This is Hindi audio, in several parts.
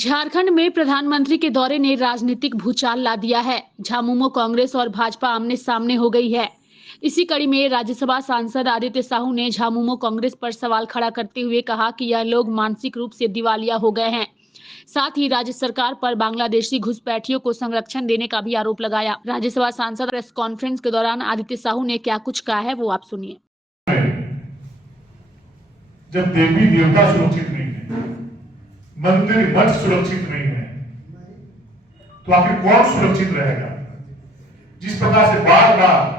झारखंड में प्रधानमंत्री के दौरे ने राजनीतिक भूचाल ला दिया है। झामुमो कांग्रेस और भाजपा आमने सामने हो गई है। इसी कड़ी में राज्यसभा सांसद आदित्य साहू ने झामुमो कांग्रेस पर सवाल खड़ा करते हुए कहा कि यह लोग मानसिक रूप से दिवालिया हो गए हैं। साथ ही राज्य सरकार पर बांग्लादेशी घुसपैठियों को संरक्षण देने का भी आरोप लगाया। राज्यसभा सांसद प्रेस कॉन्फ्रेंस के दौरान आदित्य साहू ने क्या कुछ कहा है वो आप सुनिए। जब देवी देवता सुरक्षित नहीं है, मंदिर मठ सुरक्षित नहीं है, तो आखिर कौन सुरक्षित रहेगा? जिस प्रकार से बार बार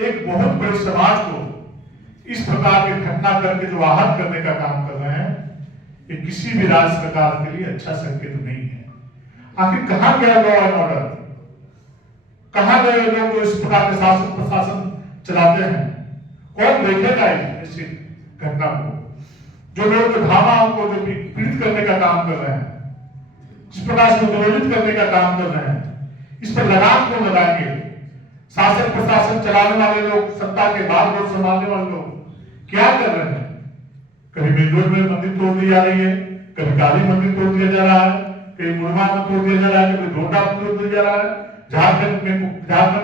एक बहुत बड़े समाज को इस प्रकार की घटना करके जो आहत करने का काम कर रहे हैं, ये किसी भी राज्य सरकार के लिए अच्छा संकेत नहीं है। आखिर कहां गया लॉ एंड ऑर्डर? कहां गए लोग जो इस प्रकार के शासन प्रशासन चलाते हैं? कौन देखेगा ऐसी घटना को? जो लोग भावनाओं को जो पीड़ित करने का काम कर रहे हैं, जिस प्रकार से उत्तेजित करने का काम कर रहे हैं, इस पर लगाम कौन लगाएंगे? शासन प्रशासन चलाने वाले लोग, सत्ता के बाद लोग संभालने वाले लोग क्या कर रहे हैं? कभी बेंगलोर में मंदिर तोड़ दी जा रही है, कभी काली मंदिर तोड़ दिया जा रहा है, कभी मुरगा में तोड़ दिया जा रहा है, कभी ढोंडा में तोड़ दिया जा रहा है। झारखंड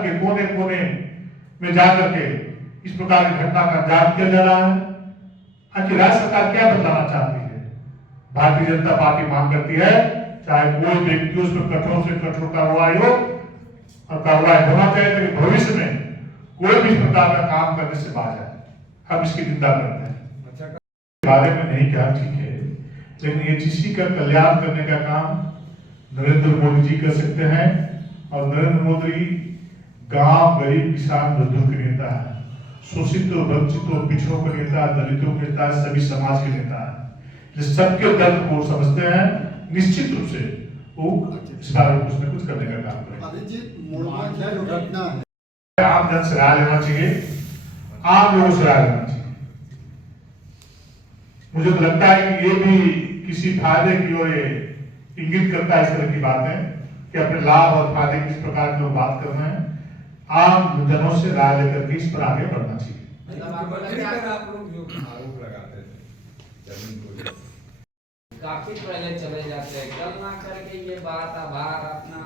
के कोने कोने में जाकर के इस प्रकार की घटना का अंजाम किया जा रहा है। आखिर राज्य सरकार क्या बताना चाहती है? भारतीय जनता पार्टी मांग करती है चाहे कोई व्यक्ति उस पर कठोर से कठोर कार्रवाई हो और कार्रवाई होना चाहिए, ताकि भविष्य में कोई भी इस प्रकार का काम करने से बाज जाए। हम इसकी निंदा करते हैं। बारे में नहीं कहा, ठीक है, लेकिन एचईसी का कल्याण करने का काम नरेंद्र मोदी जी कर सकते हैं। और नरेंद्र मोदी गांव, गरीब, किसान, मजदूर के नेता है, शोषित, वंचित, पिछड़ों के नेता, दलितों के नेता, सभी समाज के नेता है, सबके दर्द को समझते हैं। निश्चित रूप से वो इस बारे में कुछ न कुछ करने का काम करेंगे। आम जन से राय लेना चाहिए, आम लोगों से राय लेना चाहिए। मुझे तो लगता है कि ये भी किसी फायदे की ओर इंगित करता है, इस तरह की बातें कि अपने लाभ और फायदे किस प्रकार की लोग बात कर रहे हैं। आम जनों से राय लेकर के इस पर आगे बढ़ना चाहिए। आप लोग जो आरोप लगाते थे जमीन को काफी पहले चले जाते हैं, कल ना करके ये बात आभार अपना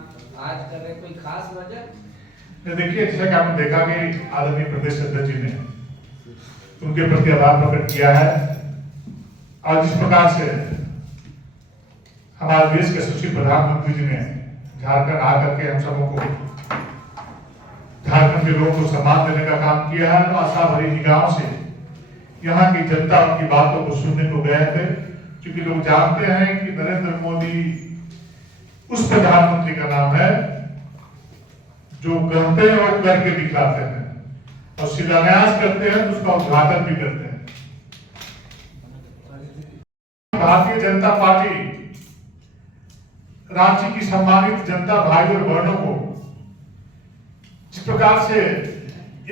आज करे, कोई खास वजह? देखिए, जैसा कि आपने देखा कि आदरणीय प्रदेश अध्यक्ष जी ने उनके प्रति आभार प्रकट किया है। और जिस प्रकार से हमारे देश के यशस्वी प्रधानमंत्री जी ने झारखंड आकर के हम सबों को, झारखंड के लोगों को सम्मान देने का काम किया है, तो आशा भरी निगाहों से यहाँ की जनता उनकी बातों को सुनने को गए थे। क्योंकि लोग जानते हैं कि नरेंद्र मोदी उस प्रधानमंत्री का नाम है जो कहते हैं और करके दिखलाते हैं, और शिलान्यास करते हैं तो उसका उद्घाटन भी करते हैं। भारतीय जनता पार्टी रांची की सम्मानित जनता भाई और बहनों को जिस प्रकार से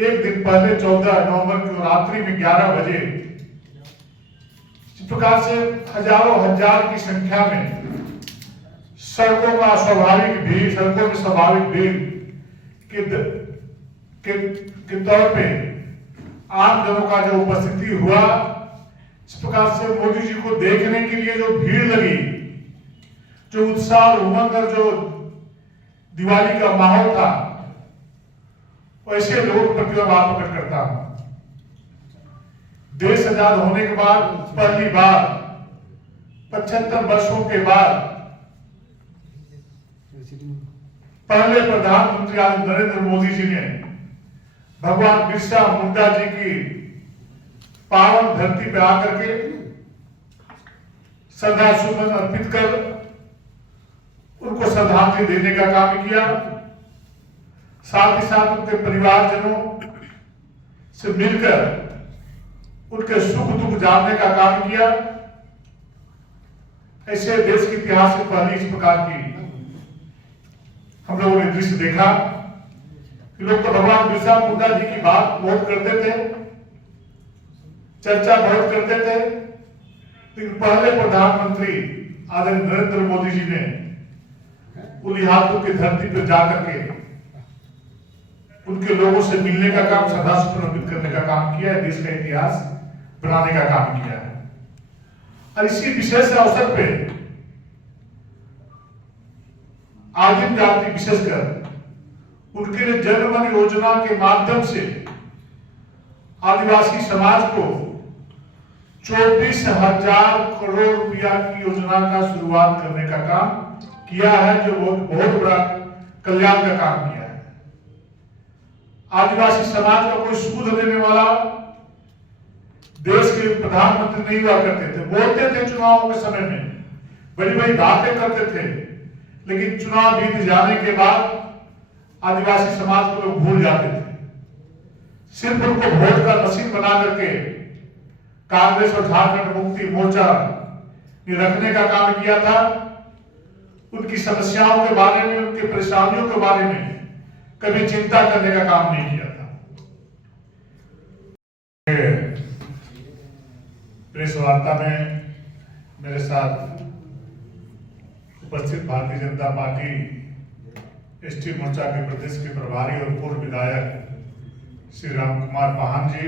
एक दिन पहले 14 नवंबर की रात्रि में 11 बजे जिस प्रकार से हजारों हजार की संख्या में सड़कों में स्वाभाविक भीड़ के तौर पे आम जनों का जो उपस्थिति हुआ, इस प्रकार से मोदी जी को देखने के लिए जो भीड़ लगी, जो उत्साह और उमंग और जो दिवाली का माहौल था, वैसे लोगों के प्रति आभार प्रकट करता हूं। देश आजाद होने के बाद पहली बार 75 वर्षों के बाद पहले प्रधानमंत्री नरेंद्र मोदी जी ने भगवान बिरसा मुंडा जी की पावन धरती पर आकर के श्रद्धा सुमन अर्पित कर उनको श्रद्धांजलि देने का काम किया। साथ ही साथ उनके परिवारजनों से मिलकर उनके सुख दुख जानने का काम किया। ऐसे देश के इतिहास में पहली इस प्रकार की हम लोगों ने दृश्य देखा कि लोग तो भगवान बिरसा मुंडा जी की बात बहुत करते थे, चर्चा बहुत करते थे, लेकिन पहले प्रधानमंत्री आदरणीय नरेंद्र मोदी जी ने उलिहातू की धरती पर जाकर के उनके लोगों से मिलने का काम, श्रद्धासुमन अर्पित करने का काम किया है, देश का इतिहास बनाने का काम किया है। और इसी विशेष अवसर पे आदिम जाति विशेषकर उनके लिए जनमन योजना के माध्यम से आदिवासी समाज को 24,000 करोड़ रुपया की योजना का शुरुआत करने का काम किया है, जो बहुत बड़ा कल्याण का काम किया है। आदिवासी समाज का कोई सूद लेने वाला देश के प्रधानमंत्री नहीं हुआ करते थे। बोलते थे चुनावों के समय में, बड़ी बड़ी बातें करते थे, लेकिन चुनाव बीत जाने के बाद आदिवासी समाज को लोग भूल जाते थे। सिर्फ उनको वोट का मशीन बना करके कांग्रेस और झारखंड मुक्ति मोर्चा ने रखने का काम किया था। उनकी समस्याओं के बारे में, उनकी परेशानियों के बारे में कभी चिंता करने का काम नहीं किया था। प्रेस वार्ता में मेरे साथ उपस्थित भारतीय जनता पार्टी एसटी मोर्चा के प्रदेश के प्रभारी और पूर्व विधायक श्री राम कुमार पाहन जी,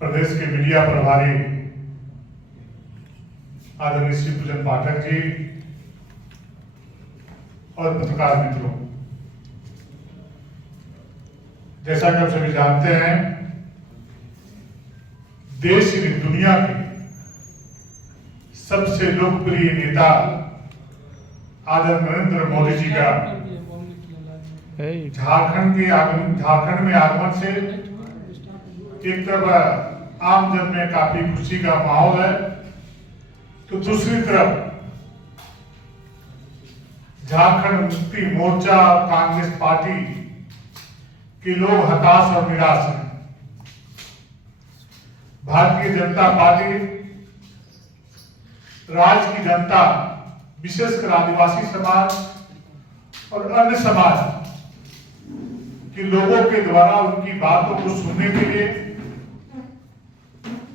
प्रदेश के मीडिया प्रभारी आदरणीय श्री पूजन पाठक जी और पत्रकार मित्रों, जैसा कि आप सभी जानते हैं, देश की दुनिया के सबसे लोकप्रिय नेता आदरणीय नरेंद्र मोदी जी का झारखंड में आगमन से एक तरफ आम जन में काफी खुशी का माहौल है, तो दूसरी तरफ झारखंड मुक्ति मोर्चा और कांग्रेस पार्टी के लोग हताश और निराश हैं। भारतीय जनता पार्टी राज्य की जनता, विशेषकर आदिवासी समाज और अन्य समाज के लोगों के द्वारा उनकी बातों को सुनने के लिए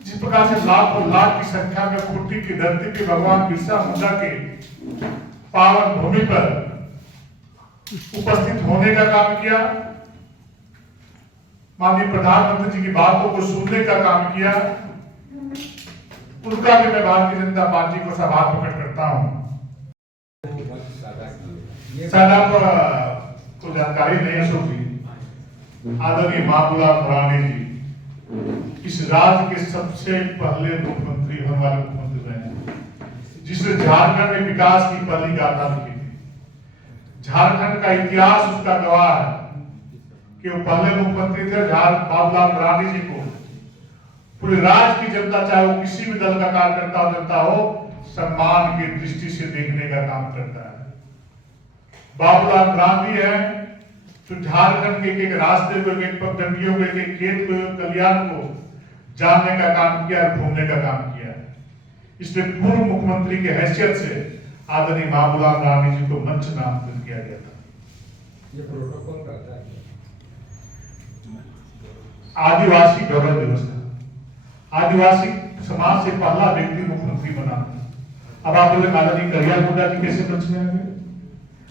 जिस प्रकार से लाखों लाख की संख्या में खुट्टी की धरती पे भगवान बिरसा मुंडा के पावन भूमि पर उपस्थित होने का काम किया, माननीय प्रधानमंत्री जी की बातों को सुनने का काम किया, उनका भी मैं भारतीय जनता पार्टी को आभार प्रकट करता हूं। शायद आपको जानकारी नहीं है, सोची आदरणीय बाबूलाल मरांडी जी इस राज्य के सबसे पहले मुख्यमंत्री होने वाले मुख्यमंत्री रहे, जिसने झारखंड में विकास की पहली गाथा लिखी थी। झारखंड का इतिहास उसका गवाह है कि वो पहले मुख्यमंत्री थे। बाबूलाल मरांडी जी को पूरे राज्य की जनता, चाहे वो किसी भी दल का कार्यकर्ता हो, जनता हो, सम्मान की दृष्टि से देखने का काम करता है। बाबूलाल मरांडी है तो झारखंड के एक रास्ते को, एक पगडंडियों को, एक खेत को, कल्याण को जानने का काम किया और घूमने का काम किया। इसलिए पूर्व मुख्यमंत्री की हैसियत से आदरणीय बाबूलाल मरांडी जी को मंच नामकरण किया गया था। ये प्रोटोकॉल करता है। आदिवासी गौरव दिवस था। आदिवासी समाज से पहला व्यक्ति मुख्यमंत्री बना। अब आप बोले माननीय करिया मुंडा जी कैसे मंच में आ गए,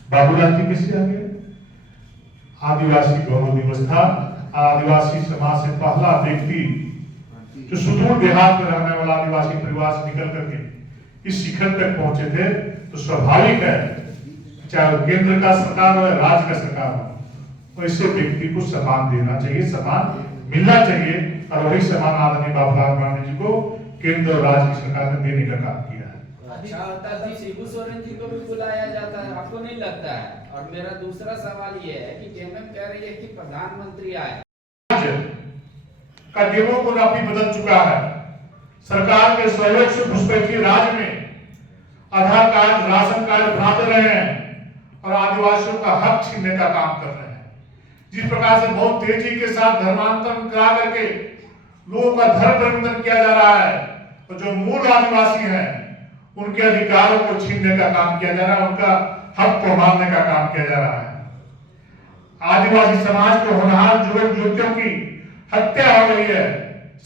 बाबूलाल जी कैसे आ गए? आदिवासी गौरव दिवस था। आदिवासी समाज से पहला व्यक्ति जो सुदूर देहात में रहने वाला आदिवासी परिवार से निकल करके इस शिखर तक पहुंचे थे, तो स्वाभाविक है चाहे केंद्र का सरकार हो या राज्य का सरकार हो, ऐसे व्यक्ति को सम्मान देना चाहिए, सम्मान मिलना चाहिए। और वही सम्मान आदरणीय बाबूलाल मरांडी जी को केंद्र और राज्य की सरकार ने देने का काम किया है। अच्छा होता है शिबू सोरेन जी को भी बुलाया जाता है, आपको नहीं लगता है? और मेरा दूसरा सवाल ये है कि जेएमएम कह रही है कि प्रधानमंत्री आए का डेमोग्राफी बदल चुका है। सरकार के सहयोग से घुसपैठी राज्य में आधार कार्ड, राशन कार्ड बनाते रहे हैं और आदिवासियों का हक छीनने का काम कर रहे हैं। जिस प्रकार से बहुत तेजी के साथ धर्मांतरण करा करके लोगों का धर्म परिवर्तन किया जा रहा है, तो जो मूल आदिवासी हैं उनके अधिकारों को छीनने का काम किया जा रहा है, उनका हक को मारने का काम किया जा रहा है। आदिवासी समाज के होनहार युवक युवतियों की हत्या हो रही है,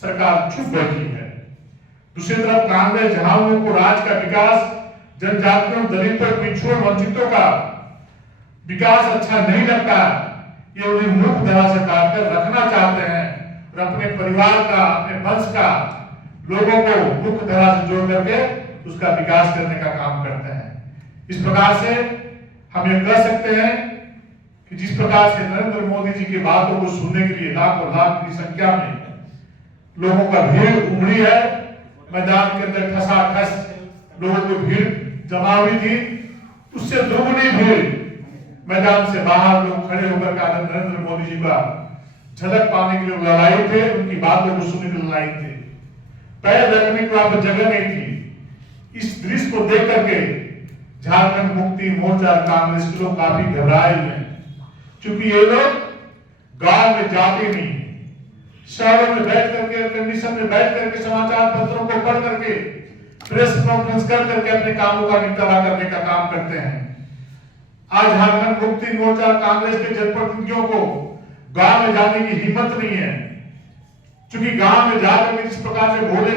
सरकार चुप बैठी है। दूसरी तरफ कांग्रेस जहां लोगों को राज्य का विकास, जनजातियों, दलितों, पिछड़ों, वंचितों का विकास अच्छा नहीं लगता, ये उन्हें मुख्य धारा से काटकर रखना चाहते हैं और अपने परिवार का, अपने वंश का लोगों को मुख्य धारा से जोड़ करके उसका विकास करने का काम करते हैं। इस प्रकार से हम ये कह सकते हैं कि जिस प्रकार से नरेंद्र मोदी जी की बातों को सुनने के लिए लाखों लाख की संख्या में लोगों का भीड़ उमड़ी है, मैदान के अंदर ठसाठस लोगों की भीड़ जमा हुई थी, उससे दोगुनी भीड़ मैदान से बाहर लोग खड़े होकर नरेंद्र मोदी जी का झलक पाने के लिए लड़ाई थे, उनकी बातों को सुनने के लिए लड़ाई थे। पैर रखने की वहां पर जगह नहीं थी। इस दृश्य को देख करके झारखंड मुक्ति मोर्चा कांग्रेस के लोग काफी घबराए हुए हैं, क्योंकि ये लोग गांव में जाते नहीं, शहरों में बैठ करके कंडीशन में बैठ करके समाचार पत्रों को पढ़ करके प्रेस कॉन्फ्रेंस कर करके अपने कामों का निपटारा करने का काम करते हैं। आज झारखंड मुक्ति मोर्चा कांग्रेस के जनप्रतिनिधियों को गांव में जाने की हिम्मत नहीं है, क्योंकि गांव में जाकर के जिस प्रकार से भोले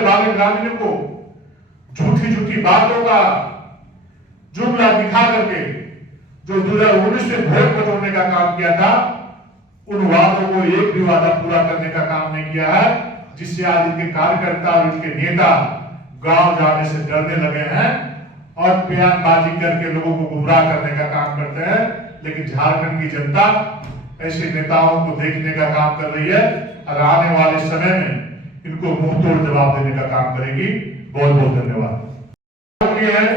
भाले ग्रामीणों को झूठी झूठी बातों का जुमला दिखा करके जो 2019 में वोट बटोरने का काम किया था, उन वादों को एक भी वादा पूरा करने का काम नहीं किया है, जिससे आज इनके कार्यकर्ता और इनके नेता गांव जाने से डरने लगे हैं और बयानबाजी करके लोगों को गुमराह करने का काम करते हैं। लेकिन झारखंड की जनता ऐसे नेताओं को देखने का काम कर रही है और आने वाले समय में इनको मुंह तोड़ जवाब देने का काम करेगी। बहुत बहुत धन्यवाद। है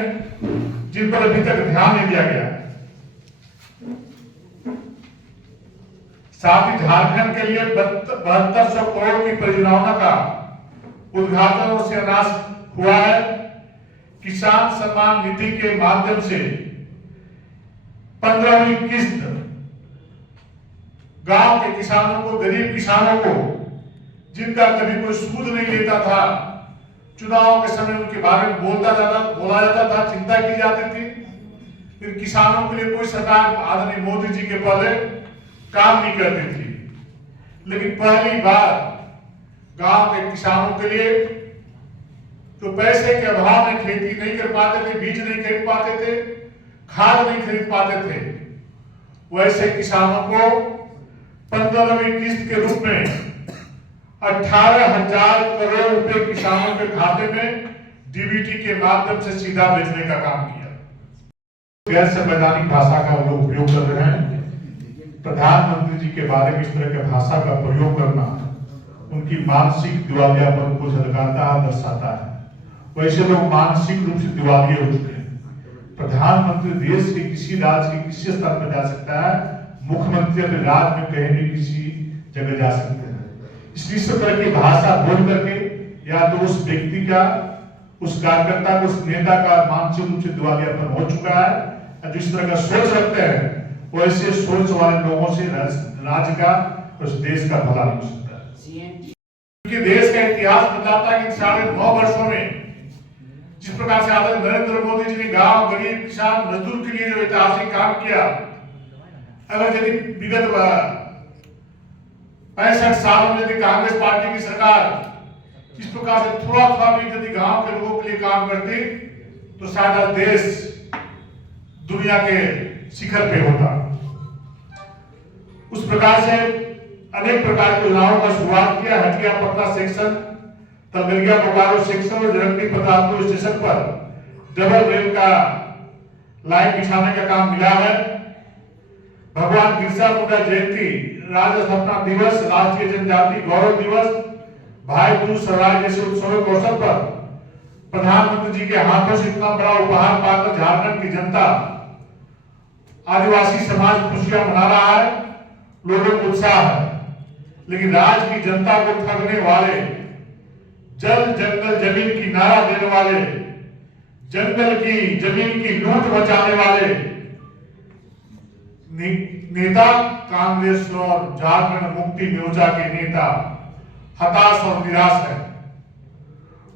जिन पर अभी तक ध्यान नहीं दिया गया, साथ ही झारखंड के लिए 7200 करोड़ की परियोजनाओं का उद्घाटन और शिलान्यास हुआ है। किसान सम्मान निधि के माध्यम से 15वीं किस्त गांव के किसानों को, गरीब किसानों को, जिनका कभी कोई सूद नहीं लेता था, चुनाव के समय उनके बारे में बोला जाता था, चिंता की जाती थी, फिर किसानों के लिए कोई सरकार आदरणीय मोदी जी के पहले काम नहीं करती थी। लेकिन पहली बार गांव के किसानों के लिए तो पैसे के अभाव में खेती नहीं कर पाते थे, बीज नहीं खरीद पाते थे, खाद नहीं खरीद पाते थे, वैसे किसानों को 15वीं किस्त के रूप में 18,000 करोड़ रुपए किसानों के खाते में डीबीटी के माध्यम से सीधा भेजने का काम किया। गैर संवैधानिक भाषा का वो लोग उपयोग कर रहे हैं। प्रधानमंत्री जी के बारे में इस तरह के भाषा का प्रयोग करना उनकी मानसिक दिवालियापन को झलकाता दर्शाता है। वैसे लोग मानसिक रूप से दिवालिये हो चुके हैं। प्रधानमंत्री देश के किसी राज्य के किसी स्तर पर जा सकता है, मुख्यमंत्री अपने राज्य में कहीं भी किसी जगह जा सकते हैं। इसलिए इस तरह की भाषा बोल करके या तो उस व्यक्ति का, उस कार्यकर्ता को, उस नेता का मानसिक रूप से दिवालियापन हो चुका है। जिस तरह का सोच रखते हैं वैसे सोच वाले लोगों से राज्य का, उस देश का भला नहीं हो सकता है। क्योंकि देश का इतिहास बताता है कि 9.5 वर्षों में जिस प्रकार से आदरणीय नरेंद्र मोदी जी ने गांव, गरीब, किसान, मजदूर के लिए जो ऐतिहासिक काम किया, अगर यदि विगत 65 सालों में यदि कांग्रेस पार्टी की सरकार इस प्रकार से थोड़ा भी यदि गांव के लोगों के लिए काम करती तो शायद आज देश दुनिया के शिखर पे होता। उस प्रकार से अनेक प्रकार की योजनाओं का शुरुआत किया। हटिया पटना सेक्शन, तलगरिया बोकारो सेक्शन और जरंगी प्रतापपुर स्टेशन पर डबल रेल का लाइन बिछाने का काम मिला है। भगवान बिरसा मुंडा जयंती, राज्य स्थापना दिवस, राष्ट्रीय जनजाति गौरव दिवस, भाई दूज, स्वराज जैसे उत्सवों के अवसर पर प्रधानमंत्री जी के हाथों से इतना बड़ा उपहार पाकर झारखंड की जनता, आदिवासी समाज खुशियां मना रहा है, लोगों को उत्साह है। लेकिन राज्य की जनता को ठगने वाले, जल जंगल जमीन की नारा देने वाले, जंगल की जमीन की लूट मचाने वाले नेता, कांग्रेस और झारखंड मुक्ति मोर्चा के नेता हताश और निराश है।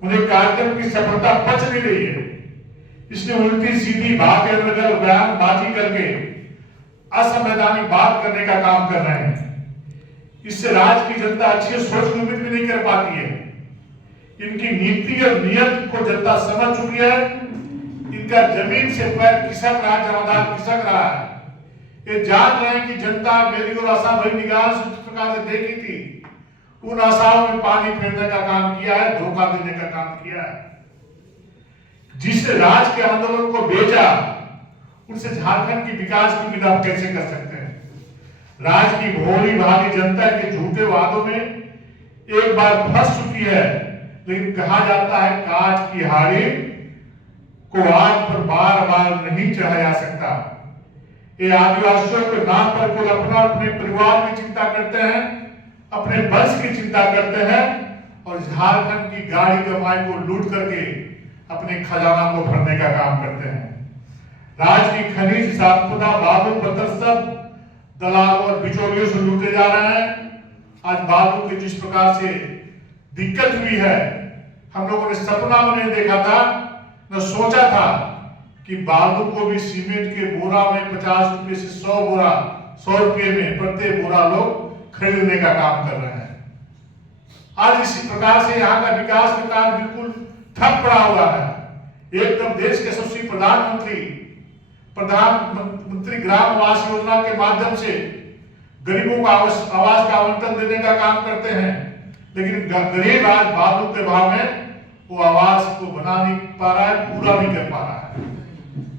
उन्हें कार्यक्रम की सफलता पच नहीं रही है, इसलिए उल्टी सीधी बातें नगर बयानबाजी करके असंवैधानिक बात करने का काम कर रहे हैं। इससे राज्य की जनता अच्छी सोच की उम्मीद भी नहीं कर पाती है। इनकी नीति और नियत को जनता समझ चुकी है। इनका जमीन से पैर खिसक रहा है, जमादार खिसक रहा है। ये जान रहे हैं कि जनता मेरी और आशा भरी निगाह से जिस प्रकार से देखी थी, उन आशाओं में पानी फेरने का काम किया है, धोखा देने का काम किया है। जिस राज के आंदोलन को बेचा, उनसे झारखंड की विकास की उम्मीद आप कैसे कर सकते हैं? राज की भोली भाली जनता के झूठे वादों में एक बार फंस चुकी है, लेकिन कहा जाता है काठ की हारी को आग पर बार बार नहीं चढ़ाया जा सकता। ये आदिवासियों के नाम पर कुल अपने परिवार की चिंता करते हैं, अपने वंश की चिंता करते हैं और झारखंड की गाड़ी कमाई को लूट करके अपने खजाना को भरने का काम करते हैं। राज्य की खनिज संपदा, बालू पत्थर सब दलालों और बिचौलियों से लूटे जा रहे हैं। आज बालू की जिस प्रकार से दिक्कत हुई है, हम लोगों ने सपना में नहीं देखा था, न सोचा था कि बालू को भी सीमेंट के बोरा में 50 रुपए से 100 बोरा, 100 रुपए में प्रत्येक बोरा लोग खरीदने का काम कर रहे हैं। आज इसी प्रकार से यहाँ का विकास का कार्य बिल्कुल ठप पड़ा हुआ है। एकदम देश के यशस्वी प्रधानमंत्री ग्राम आवास योजना के माध्यम से गरीबों को आवास का आवंटन देने का काम करते हैं, लेकिन गरीब आज बालू के भाव में वो आवास को बना नहीं पा रहा है, पूरा नहीं कर पा रहा है।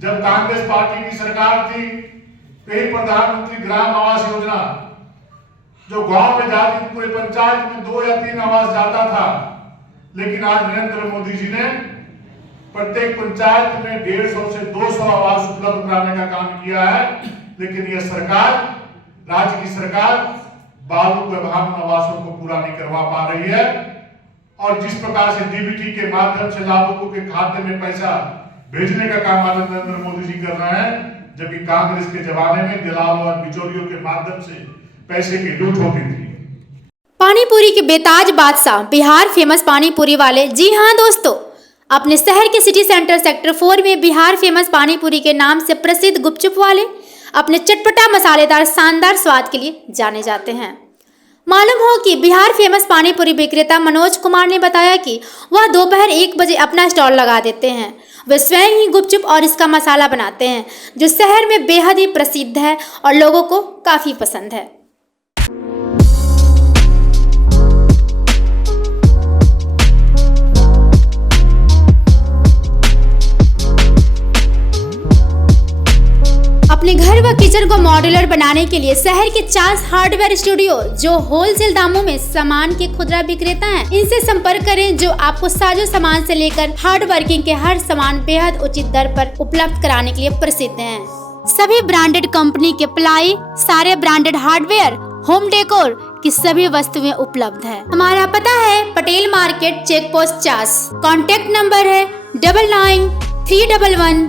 जब कांग्रेस पार्टी की सरकार थी, यही प्रधानमंत्री ग्राम आवास योजना जो गांव में जाती थी, पूरे पंचायत में 2 या 3 आवास जाता था, लेकिन आज नरेंद्र मोदी जी ने प्रत्येक पंचायत में 150 से 200 आवास उपलब्ध कराने का काम किया है। लेकिन यह सरकार, राज्य की सरकार बालू के अभाव में आवासों को पूरा नहीं करवा पा रही है। और जिस प्रकार से डीबीटी के माध्यम से लाभुकों के खाते में पैसा भेजने का काम आज नरेंद्र मोदी जी कर रहे हैं, जबकि कांग्रेस के जमाने में दलालों और बिचौलियों के माध्यम से पैसे की लूट होती थी। पानीपुरी के बेताज बादशाह, बिहार फेमस पानीपुरी वाले। जी हाँ दोस्तों, अपने शहर के सिटी सेंटर सेक्टर 4 में बिहार फेमस पानीपुरी के नाम से प्रसिद्ध गुपचुप वाले अपने चटपटा मसालेदार शानदार स्वाद के लिए जाने जाते हैं। मालूम हो कि बिहार फेमस पानीपुरी विक्रेता मनोज कुमार ने बताया कि वह दोपहर 1 बजे अपना स्टॉल लगा देते हैं। वे स्वयं ही गुपचुप और इसका मसाला बनाते हैं, जो शहर में बेहद ही प्रसिद्ध है और लोगों को काफ़ी पसंद है। अपने घर व किचन को मॉड्यूलर बनाने के लिए शहर के चांस हार्डवेयर स्टूडियो, जो होलसेल दामों में सामान के खुदरा विक्रेता हैं, इनसे संपर्क करें, जो आपको साजो सामान से लेकर हार्ड वर्किंग के हर सामान बेहद उचित दर पर उपलब्ध कराने के लिए प्रसिद्ध हैं। सभी ब्रांडेड कंपनी के प्लाई, सारे ब्रांडेड हार्डवेयर, होम डेकोर की सभी वस्तुएं उपलब्ध है। हमारा पता है Patel market, check post 50। Contact number है 993118